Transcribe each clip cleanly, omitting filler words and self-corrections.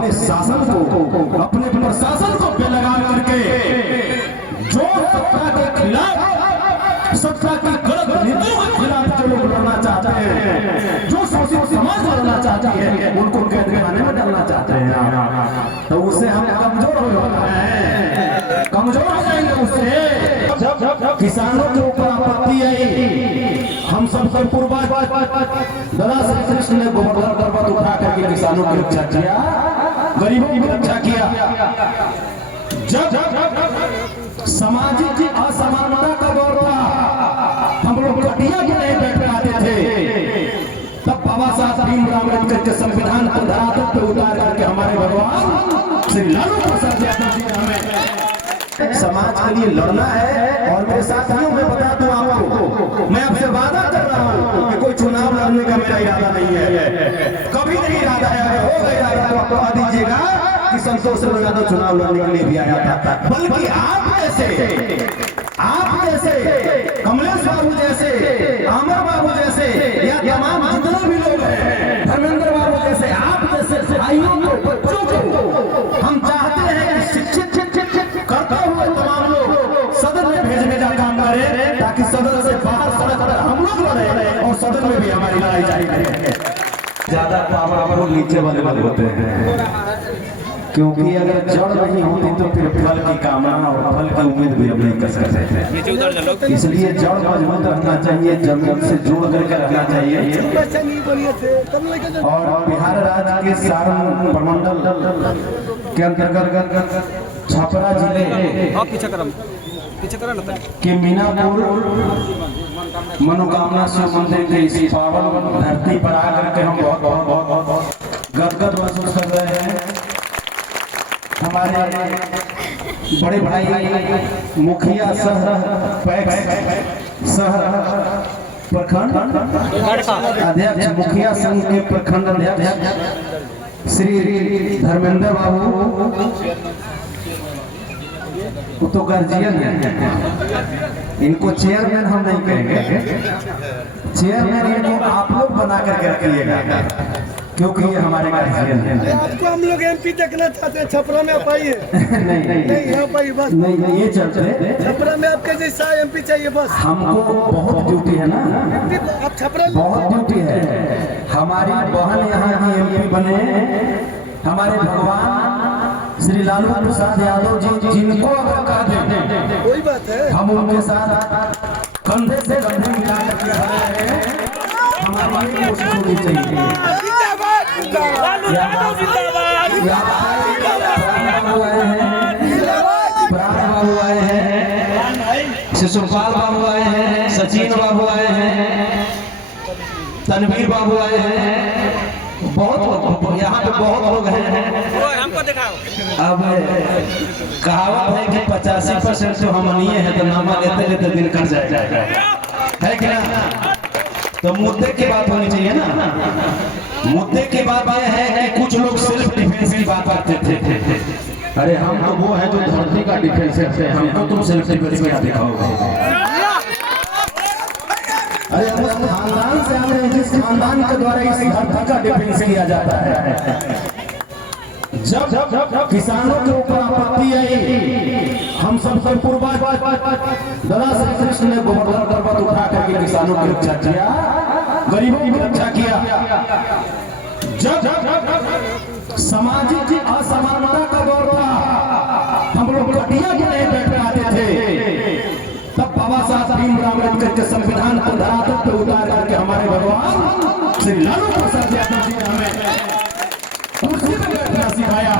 अपने शासन को, अपने प्रशासन को बेलगाम करके जो सत्ता के खिलाफ, सत्ता की गलत नीतियों के खिलाफ जो लोग लड़ना चाहते हैं, जो शोषित समाज लड़ना चाहती है, उनको कैद खाने में डालना चाहते हैं, तो उससे हम कमजोर हो जाते हैं, कमजोर हो जाएंगे उससे। किसानों के ऊपर आपत्ति आई, हम सबसे पूर्वज दादा श्री कृष्ण ने गोवर्धन पर्वत उठा करके किसानों की रक्षा किया, गरीबों की रक्षा किया। जब सामाजिक असमानता का दौर था, हम लोग खटिया भी नहीं बैठ पाते थे, तब बाबा साहब भीमराव अम्बेडकर के संविधान को धरातल पे उतार करके हमारे भगवान श्री लालू प्रसाद यादव जी ने हमें समाज के लिए लड़ना है। और मेरे साथियों, मैं बता दूं आपको, मैं आपसे वादा कर रहा हूं कि कोई चुनाव लड़ने का मेरा इरादा नहीं है, कभी नहीं इरादा है। अगर होगा इरादा तो आप बता दीजिएगा कि संतोष यादव चुनाव लड़ने के लिए भी आया था, बल्कि आप जैसे कमलेश बाबू जैसे, अमर बाबू जैसे, या तमाम जितने भी लोग हैं, धर्मेंद्र बाबू जैसे, आप जैसे भाइयों को, बच्चों को हम चाहते हैं कि शिक्षित करते हुए तमाम लोग सदन में भेजने का काम करें, ताकि सदन से बाहर सड़क पर हम लोग लड़े और सदन में भी हमारी लड़ाई जारी रहे। ज्यादा पावर नीचे वाले बल होते हैं, क्योंकि अगर जड़ नहीं होती तो फिर फल की कामना और फल की उम्मीद भी हम नहीं कर सकते। इसलिए जड़ मजबूत रखना चाहिए, जमीन से जोड़ करके रखना चाहिए। और बिहार राज्य के सारण प्रमंडल के अंतर्गत छपरा जिले के मीनापुर मनोकामना शिव मंदिर के इस पावन धरती पर आकर के हम बहुत गदगद महसूस कर रहे हैं। हमारे बड़े भाई मुखिया सह प्रखंड अध्यक्ष, मुखिया संघ के प्रखंड अध्यक्ष श्री धर्मेंद्र बाबू, वो तो गार्जियन है, इनको चेयरमैन हम नहीं कहेंगे, चेयरमैन इनको आप लोग बना करके रखिएगा, क्योंकि ये हमारे गार्जियन हैं। आपको हम लोग एमपी देखना चाहते हैं, छपरा में आप आइए। नहीं यहाँ पर बस नहीं ये चलते, छपरा में आपके जैसा एमपी चाहिए बस। हमको बहुत ड्यूटी है ना, आप छपरा बहुत ड्यूटी है। हमारी बहन यहाँ की एमपी बने, हमारे भगवान श्री लालू प्रसाद यादव जी, जिनको अगर कह दें कोई बात है, हम उनके साथ कंधे से कंधे मिला करके खड़े हैं। हमारी कोशिश होनी चाहिए। बाबू आए हैं, शिशुपाल बाबू आए हैं, सचिन बाबू आए हैं, तनवीर बाबू आए हैं, बहुत यहाँ पे बहुत लोग हैं। हमको दिखाओ। अब कहावत है कि 85% तो हम नहीं है, तो नामा लेते लेते दिन कट जाएगा, है क्या? तो मुद्दे की बात होनी चाहिए ना। मुद्दे की बात यह है कि कुछ लोग सेल्फ डिफेंस की बात करते थे। अरे हम तो वो है जो धरती का डिफेंस है, हमको तुम सेल्फ डिफेंस क्या दिखाओगे? अरे हम खानदान से आए हैं, जिस खानदान के द्वारा इस धरती का डिफेंस किया जाता है। जब किसानों के ऊपर आपत्ति आई, हम सबसे पूर्वज दादा श्री कृष्ण ने गोवर्धन पर्वत उठा करके किसानों की रक्षा किया, गरीबों की रक्षा किया। जब सामाजिक असमानता का दौर था, हम लोग खटिया भी नहीं बैठ पाते थे, तब बाबा साहब भीमराव अम्बेडकर के संविधान को धरातल पे उतार करके हमारे भगवान श्री लालू प्रसाद यादव जी ने हमें कुर्सी पे बैठना सिखाया,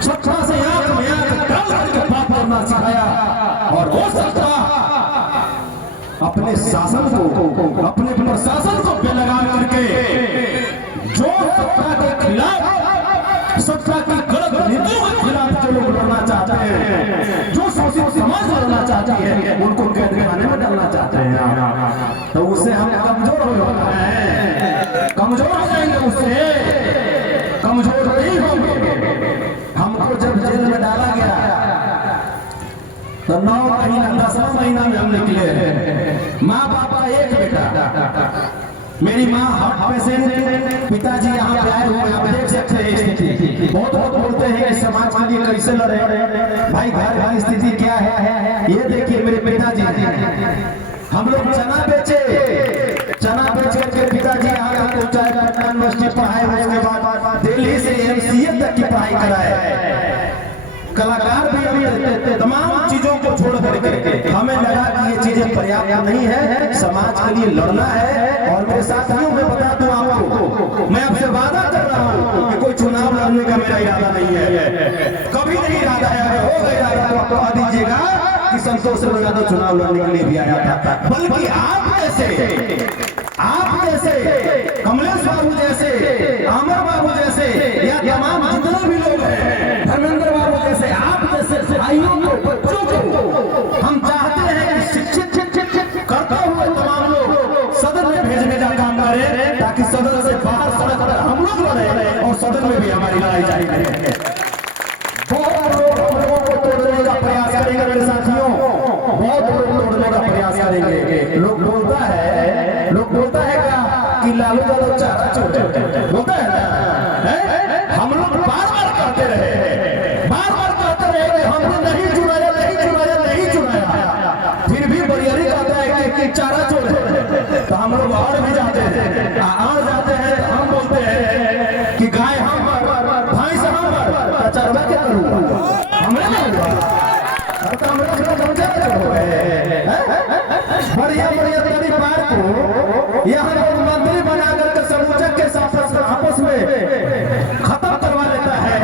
स्वच्छता से आंख डाल करके बात करना सिखाया। और हो सकता अपने शासन को, अपने प्रशासन को बेलगाम करके जो सत्ता के खिलाफ, सत्ता की गलत नीतियों के खिलाफ जो लोग लड़ना चाहते हैं, जो शोषित समाज लड़ना चाहती है, उनको कैद खाने में डालना चाहते हैं, तो उससे हम कमजोर हो जाते हैं, कमजोर हो जाएंगे, उससे कमजोर नहीं होंगे। हमको जब जेल में डाला गया तो 9 महीना 10वां महीना में हम निकले, माँ बाप एक बेटा, मेरी माँ हार्ट पेशेंट, पिताजी यहाँ पे आए हुए, आप देख सकते हैं स्थिति। बहुत बहुत बोलते हैं कि समाज के लिए कैसे लड़े, भाई घर घर स्थिति क्या है। ये देखिए मेरे पिताजी, हम लोग चना बेच करके पिताजी यहाँ तक पहुँचाए, पटना यूनिवर्सिटी पढ़ाए, उसके बाद दिल्ली से MCA तक की पढ़ाई कराए। कलाकार भी हम तमाम चीजों को छोड़ करके हमें लगा कि ये चीजें पर्याप्त नहीं है, समाज के लिए लड़ना है। और मेरे साथियों मैं बता दूं आपको, मैं आपसे वादा कर रहा हूं कि कोई चुनाव लड़ने का मेरा इरादा नहीं है, कभी नहीं इरादा है। अगर होगा इरादा तो आप बता दीजिएगा कि संतोष यादव चुनाव लड़ने के लिए भी आया था। बल्कि आप जैसे कमलेश बाबू जैसे, अमर बाबू जैसे, या तमाम जितने भी लोग हैं, धर्मेंद्र बाबू जैसे, आप जैसे भाइयों को, बच्चों को हम चाहते हैं कि शिक्षित करते हुए तमाम लोग सदन में भेजने का काम करें, ताकि सदन से बाहर सड़क पर हम लोग लड़े और सदन में भी हमारी लड़ाई जारी करें। बहुत लोग हम लोगों को तोड़ने का प्रयास करेंगे मेरे साथियों, बहुत लोग तोड़ने का प्रयास करेंगे। लोग बोलता है क्या कि लालू यादव चारा चोर बोलता है ना, हम लोग बार बार कहते रहे कि हमने नहीं चुराया, फिर भी बरियारी कहता है कि चारा चोर है। तो हम लोग और भी जाते हैं, तो हम बोलते हैं कि गाय हम भैंस हम चरवा क्या करूँगा, हमने नहीं हुआ। बढ़िया तरी पार को यहाँ मंदिर बना करके समूचक के साथ आपस में खत्म करवा लेता है,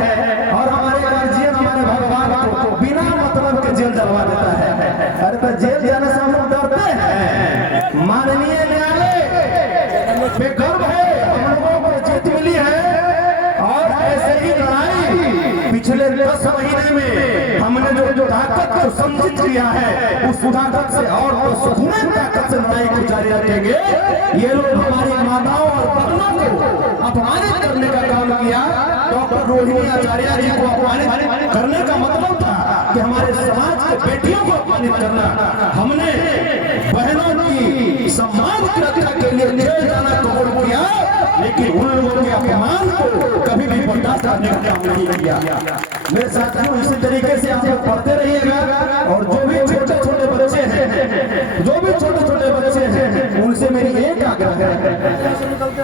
और हमारे गार्जियन, हमारे भगवान को बिना मतलब के जेल डलवा देता है। अरे तो जेल जाने से हम लोग डरते हैं? माननीय न्यायालय पे गर्व है, हम लोगों को जीत मिली है। और ऐसे ही लड़ाई पिछले 10 महीने में हमने जो ताकत को संचित किया है, उस ताकत से और सुखमय ताकत से लड़ाई को जारी रखेंगे। ये लोग हमारी माताओं और बहनों को अपमानित करने का काम किया। डॉक्टर रोहिणी आचार्य जी को अपमानित करने का मतलब था कि हमारे समाज के बेटियों को अपमानित करना। हमने बहनों की सम्मान की रक्षा के लिए जेल जाना कबूल किया, लेकिन उन लोगों के अपमान को कभी भी बर्दाश्त करने का काम नहीं किया। मेरे साथियों, इसी तरीके से आप लोग पढ़ते रहिएगा, और जो भी छोटे छोटे बच्चे हैं उनसे मेरी एक आग्रह है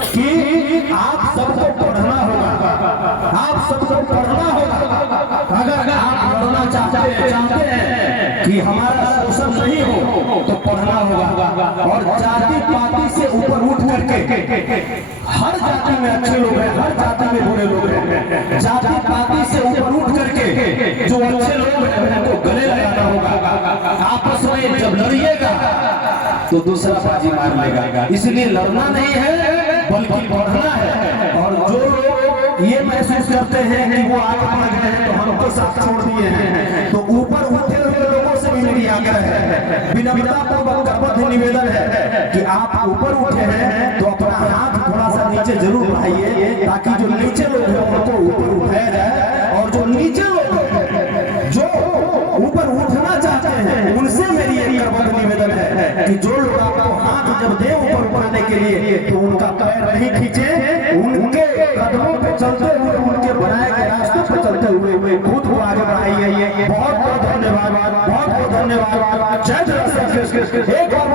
कि आप सबको पढ़ना होगा, अगर आप लड़ना चाहते हैं कि हमारा शोषण नहीं हो तो पढ़ना होगा। और जाति पाति से ऊपर उठ करके, हर जाति में अच्छे लोग हैं, हर जाति में बुरे लोग हैं, जाति पाति से ऊपर उठ करके जो अच्छे लोग हैं उनको गले लगाना होगा। आपस में जब लड़िएगा तो दूसरा बाजी मार लेगा। इसलिए लड़ना नहीं है बल्कि पढ़ना है। और जो लोग ये महसूस करते हैं कि वो आगे बढ़ गए हैं तो हमको साथ छोड़ दिए हैं, तो ऊपर उठे हुए लोगों से भी मेरी आग्रह है, विनम्रतापूर्वक करबद्ध निवेदन है कि आप ऊपर उठे हैं तो अपना हाथ थोड़ा सा नीचे जरूर बढ़ाइए, ताकि जो नीचे लोग हैं उनको ऊपर उठाया जाए। और जो नीचे लोग हैं जो ऊपर उठना चाहते हैं उनसे मेरी एक करबद्ध निवेदन है कि जो लोग आपको हाथ जब दे ऊपर उठाने के लिए, तो उनका पैर नहीं खींचे, उनके कदमों पे चलते हुए, उनके बनाए गए रास्ते पर चलते हुए खुद को आगे बढ़ाइए। बहुत बहुत धन्यवाद, बहुत बहुत धन्यवाद। जय श्री कृष्ण। एक बार